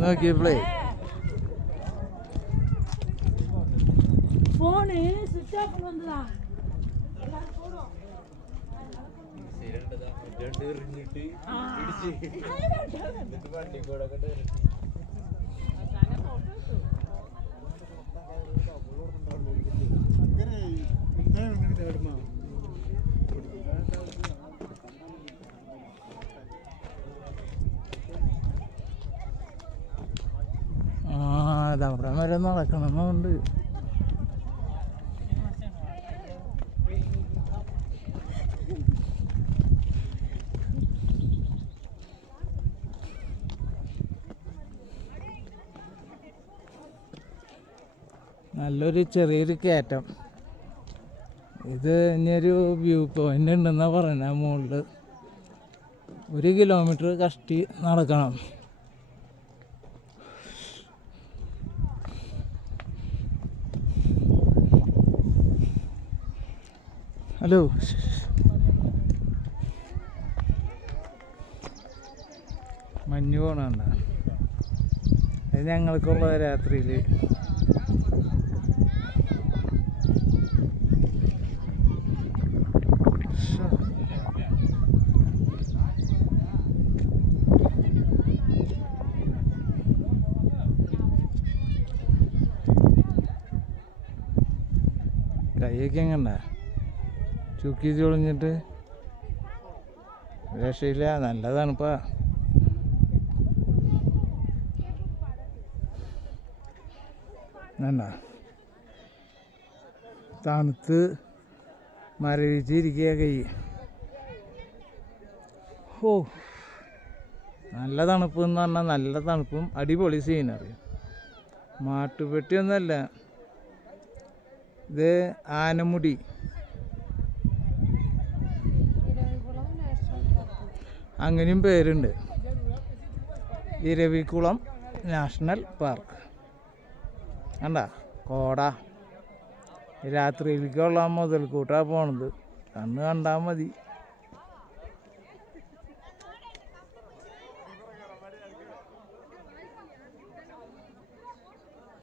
നോക്കിയപ്പോഴേ phone switch off വന്നതാ. ആ. അതവിടെ വരെ നടക്കണമെന്നുണ്ട് നല്ലൊരു ചെറിയൊരു കയറ്റം. ഇത് ഇനിയൊരു വ്യൂ പോയിന്റ് ഉണ്ടെന്നാ പറയുന്നത് മുകളിൽ ഒരു കിലോമീറ്റർ കഷ്ടി നടക്കണം. ഹലോ മഞ്ഞു പോണണ്ട. അത് ഞങ്ങൾക്കുള്ള രാത്രിയിൽ കൈയൊക്കെ എങ്ങണ്ട? ചുക്കി ചൊളിഞ്ഞിട്ട് രക്ഷയില്ല നല്ല തണുപ്പാ വേണ്ട. തണുത്ത് മരവിച്ചിരിക്കുക കൈ. ഓ നല്ല തണുപ്പ് എന്ന് പറഞ്ഞാൽ നല്ല തണുപ്പും അടിപൊളി സീനറി മാട്ടുപെട്ടിയൊന്നുമല്ല ഇത് ആനമുടി. അങ്ങനെയും പേരുണ്ട്. Eravikulam national park. കണ്ട? കോട. രാത്രിയിലേക്കുള്ള മുതൽക്കൂട്ടാണ് പോണത്. കണ്ണ് കണ്ടാൽ മതി.